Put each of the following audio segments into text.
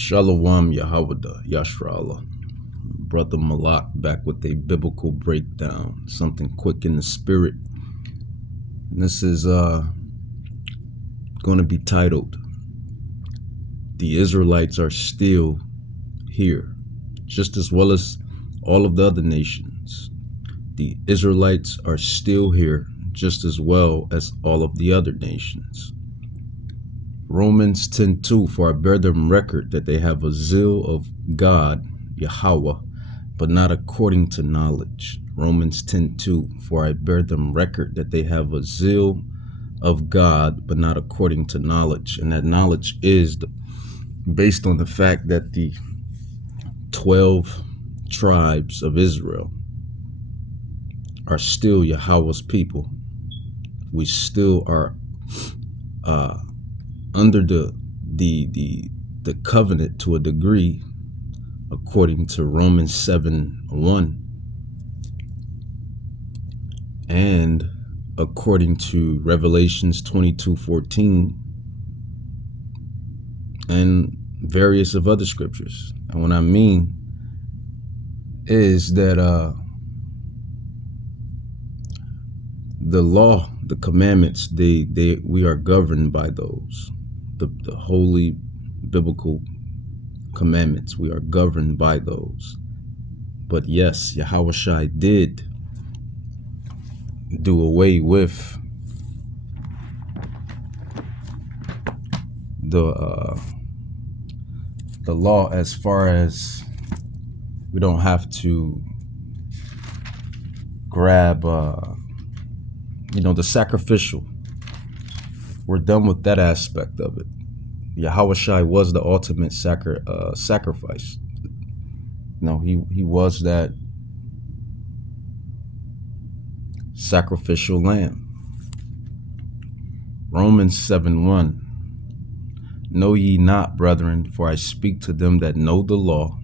Shalom Yahawada Yashra'Allah. Brother Malak back with a biblical breakdown, something quick in the spirit. And this is going to be titled, The Israelites Are Still Here, just as well as all of the other nations. The Israelites are still here, just as well as all of the other nations. Romans 10:2, for I bear them record that they have a zeal of God, Yahweh, but not according to knowledge. Romans 10:2, for I bear them record that they have a zeal of God, but not according to knowledge. And that knowledge is based on the fact that the 12 tribes of Israel are still Yahweh's people. We still are under the covenant to a degree, according to Romans 7:1, and according to Revelations 22:14, and various of other scriptures. And what I mean is that the law, the commandments, we are governed by those. The holy biblical commandments, we are governed by those. But yes, Yahushua did do away with the law, as far as we don't have to grab the sacrificial. We're done with that aspect of it. Yahushua was the ultimate sacrifice. No, he was that sacrificial lamb. Romans 7:1. Know ye not, brethren, for I speak to them that know the law,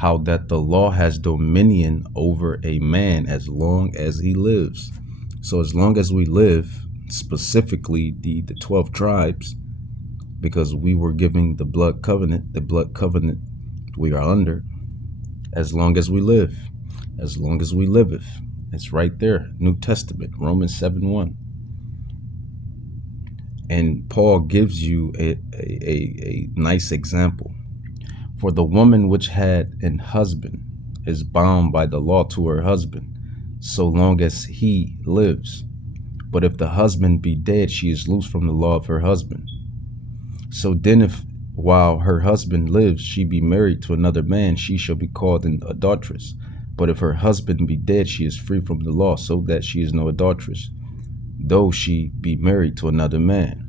how that the law has dominion over a man as long as he lives. So as long as we live, specifically the 12 tribes, because we were giving the blood covenant we are under, as long as we live, as long as we liveth. It's right there, New Testament, Romans 7:1. And Paul gives you a nice example. For the woman which had an husband is bound by the law to her husband, so long as he lives. But if the husband be dead, she is loose from the law of her husband. So then if while her husband lives, she be married to another man, she shall be called an adulteress. But if her husband be dead, she is free from the law, so that she is no adulteress, though she be married to another man.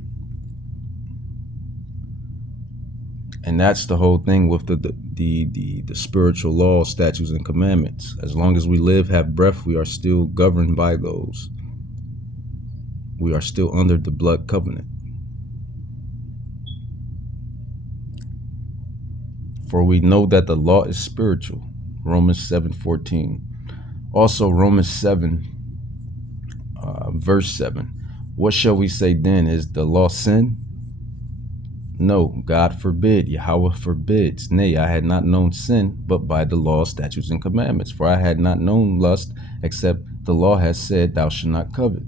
And that's the whole thing with the spiritual law, statutes, and commandments. As long as we live, have breath, we are still governed by those. We are still under the blood covenant. For we know that the law is spiritual. Romans 7:14. Also Romans 7, verse 7. What shall we say then? Is the law sin? No, God forbid. Yahweh forbids. Nay, I had not known sin, but by the law, statutes, and commandments. For I had not known lust, except the law has said, thou shalt not covet.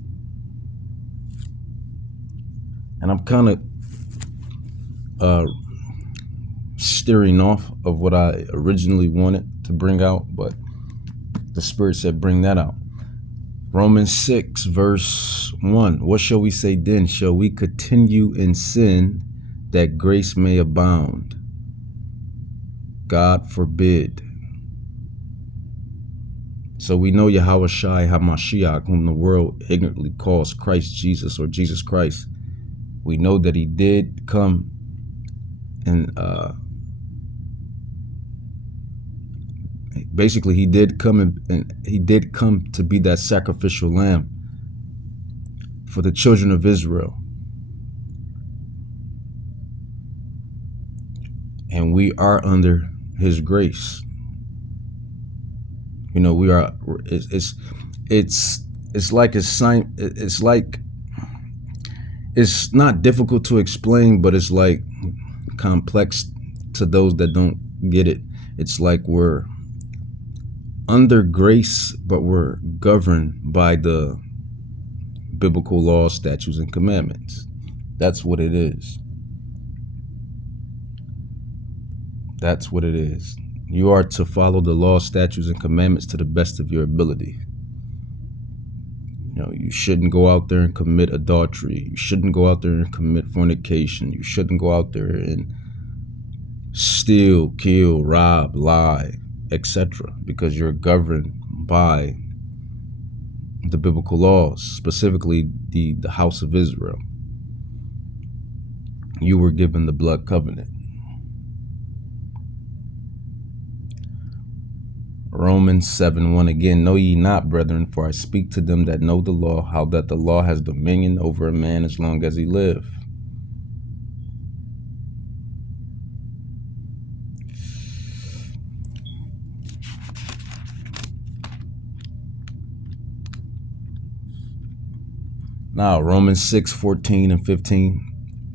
And I'm kind of steering off of what I originally wanted to bring out, but the Spirit said bring that out. Romans 6, verse 1. What shall we say then? Shall we continue in sin that grace may abound? God forbid. So we know Yahushua HaMashiach, whom the world ignorantly calls Christ Jesus, or Jesus Christ. We know that he did come and basically he did come and he did come to be that sacrificial lamb for the children of Israel. And we are under his grace. We are. It's like it's not difficult to explain, but it's like complex to those that don't get it, it's like we're under grace, but we're governed by the biblical laws, statutes, and commandments. That's what it is. That's what it is. You are to follow the law, statutes, and commandments to the best of your ability. You know, you shouldn't go out there and commit adultery. You shouldn't go out there and commit fornication. You shouldn't go out there and steal, kill, rob, lie, etc. Because you're governed by the biblical laws, specifically the house of Israel. You were given the blood covenant. Romans 7:1 again, know ye not, brethren, for I speak to them that know the law, how that the law has dominion over a man as long as he live. Now, Romans 6:14 and 15,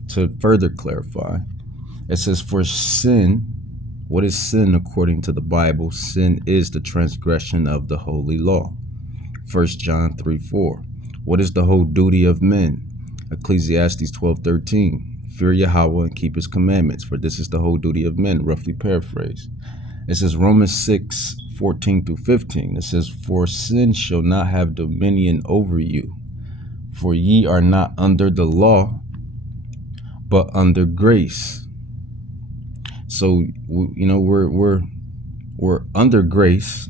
to further clarify, it says, for sin, what is sin according to the Bible? Sin is the transgression of the holy law. 1 John 3:4. What is the whole duty of men? Ecclesiastes 12:13. Fear Yahweh and keep his commandments, for this is the whole duty of men, roughly paraphrased. It says Romans 6:14 through 15. It says, for sin shall not have dominion over you, for ye are not under the law, but under grace. So, you know, we're under grace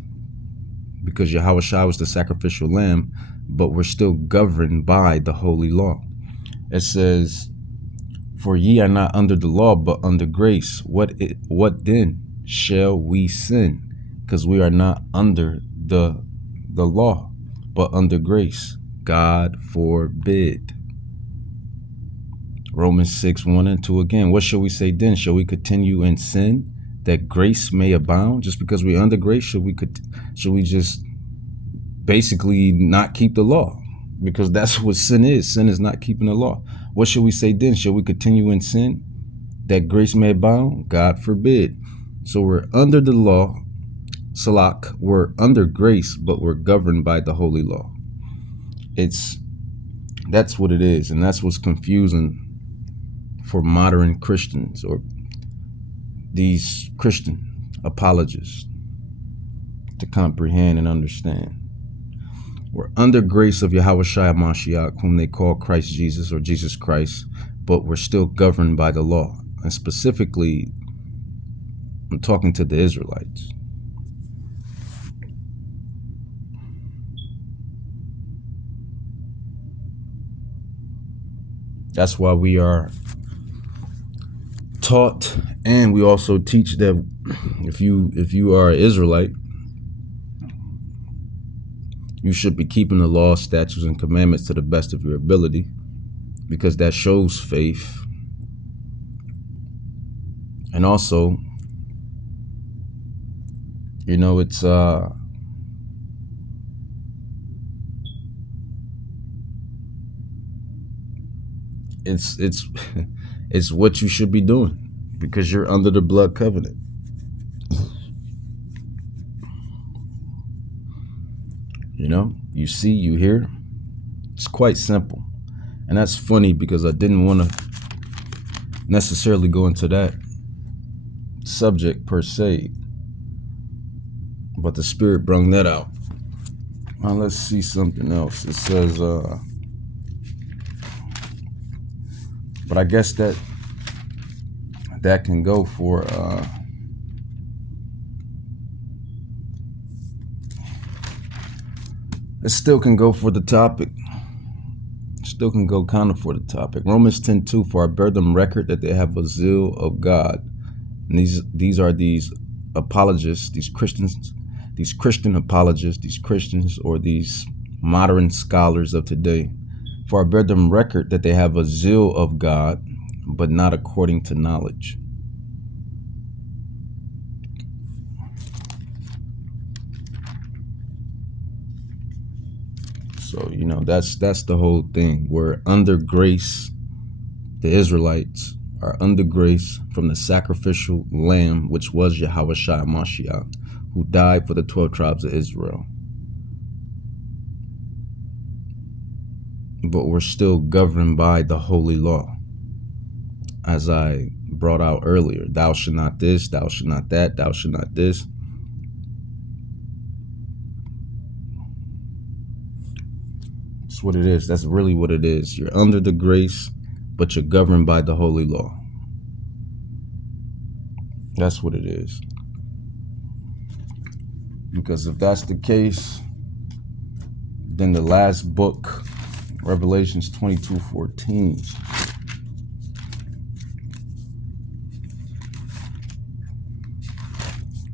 because Yahushua was the sacrificial lamb, but we're still governed by the holy law. It says, for ye are not under the law, but under grace. What then shall we sin? Because we are not under the law, but under grace. God forbid. Romans 6:1 and 2 again. What shall we say then? Shall we continue in sin that grace may abound? Just because we're under grace, should we just basically not keep the law? Because that's what sin is. Sin is not keeping the law. What shall we say then? Shall we continue in sin that grace may abound? God forbid. So we're under the law, Salak. We're under grace, but we're governed by the holy law. That's what it is, and that's what's confusing for modern Christians or these Christian apologists to comprehend and understand. We're under grace of Yahushua Mashiach, whom they call Christ Jesus or Jesus Christ, but we're still governed by the law. And specifically, I'm talking to the Israelites. That's why we are taught, and we also teach that if you are an Israelite, you should be keeping the law, statutes, and commandments to the best of your ability, because that shows faith. And also, you know, it's it's what you should be doing, because you're under the blood covenant. You know, you see, you hear. It's quite simple. And that's funny because I didn't want to necessarily go into that subject per se, but the Spirit brung that out. Now let's see something else. It says, but I guess that can go for it still can go for the topic. Still can go kind of for the topic. Romans 10:2, for I bear them record that they have a zeal of God. And these are these apologists, these Christians, these Christian apologists, these Christians or these modern scholars of today. For I bear them record that they have a zeal of God, but not according to knowledge. So, you know, that's the whole thing. We're under grace, the Israelites, are under grace from the sacrificial lamb, which was Yahweh Shai Mashiach, who died for the 12 tribes of Israel. But we're still governed by the holy law. As I brought out earlier, thou shalt not this, thou shalt not that, thou shalt not this. That's what it is. That's really what it is. You're under the grace, but you're governed by the holy law. That's what it is. Because if that's the case, then the last book, Revelations 22:14.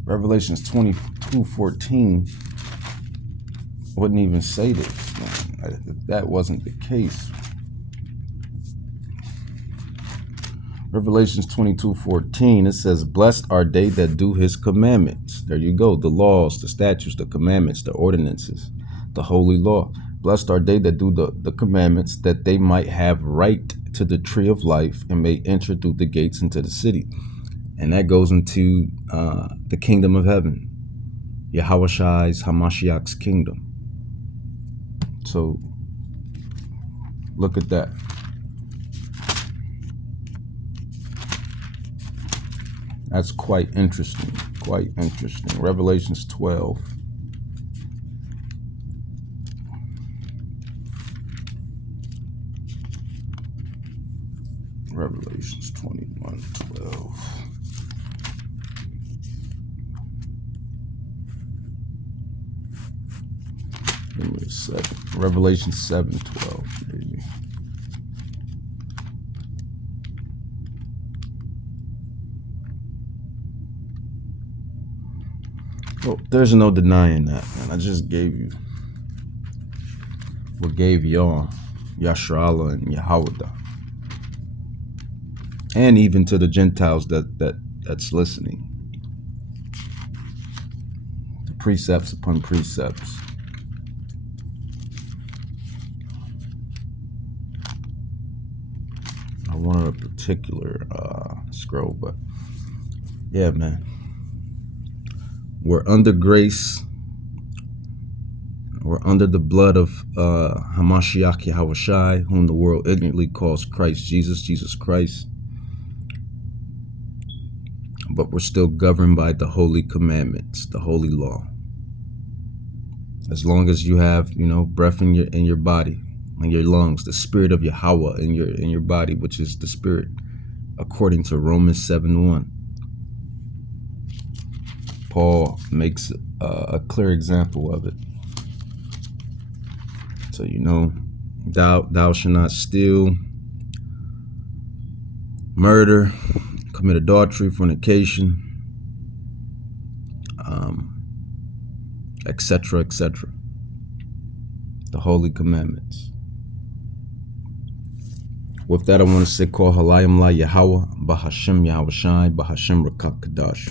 Revelations 22:14 wouldn't even say this, man. If that wasn't the case. Revelations 22:14, it says, blessed are they that do his commandments. There you go. The laws, the statutes, the commandments, the ordinances, the holy law. Blessed are they that do the commandments, that they might have right to the tree of life and may enter through the gates into the city. And that goes into the kingdom of heaven, Yahweh Shai's Hamashiach's kingdom. So look at that. That's quite interesting. Quite interesting. Revelations 12. Revelations 21:12. Give me a second. Revelation 7:12, maybe. Well, there's no denying that, man. I just gave you what gave y'all, Yashra'Allah and Yahweh, and even to the Gentiles that's listening. The precepts upon precepts. I wanted a particular scroll, but yeah, man. We're under grace. We're under the blood of Hamashiach Yahweh Shai, whom the world ignorantly calls Christ Jesus, Jesus Christ. But we're still governed by the holy commandments, the holy law. As long as you have, breath in your body, in your lungs, the spirit of Yahweh in your body, which is the spirit, according to Romans 7:1. Paul makes a clear example of it. So thou shalt not steal, murder, commit adultery, fornication, etc., etc. The holy commandments. With that, I want to say, call Halayim La Yahweh, Bahashem Yahweh Shai, Bahashem Rakak Kadash.